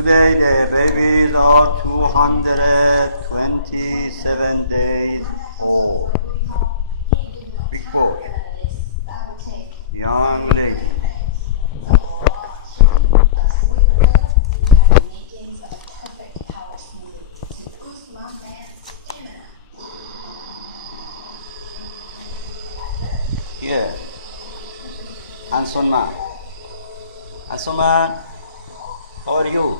Today the babies are 227 days old. Big boy. Young lady. Here. Handsome man. Handsome man. How are you?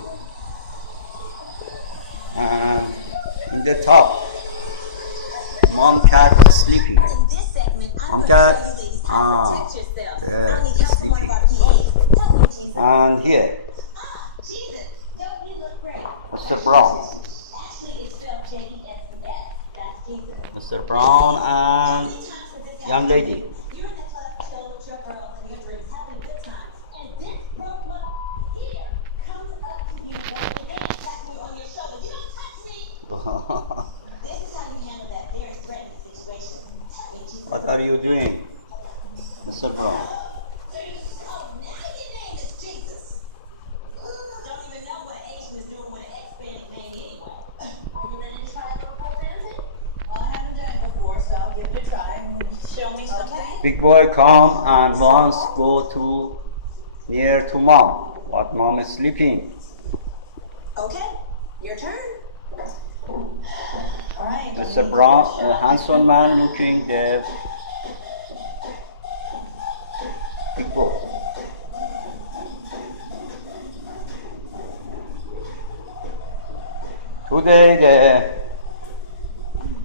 In the top. Mom cat is sleeping. Mom cat. Yeah, sleeping. And here. Mr. Brown. Mr. Brown and young lady. What are you doing, Mr. Brown? Big boy come and wants go to near to mom, but mom is sleeping. Okay, your turn. All right. Mr. Brown, a handsome man looking the big boy. Today the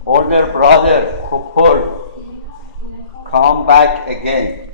older brother couple come back again.